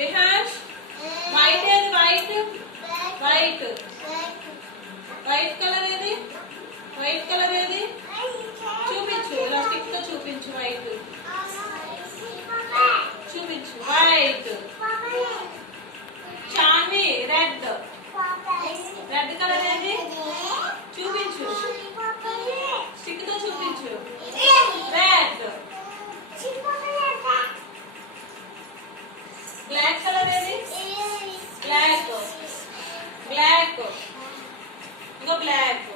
విహాష్ వైట్ ఏది white white white colour ఏది వైట్ కలర్ ఏది చూపించు ఇలా స్టిక్ తో చూపించు వైట్ చూపించు white Chanvi red red colour ఏది చూపించు స్టిక్ తో చూపించు రెడ్ బ్లాక్ కలర్ ఏది బ్లాక్ బ్లాక్ ఇంకో black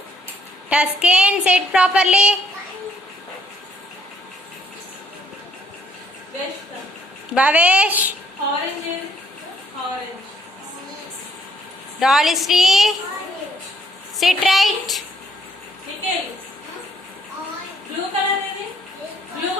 Tuscan, sit properly. Best Bhavesh, orange ఏది orange Dolly Sri, sit right. Nikhil blue colour ఏది బ్లూ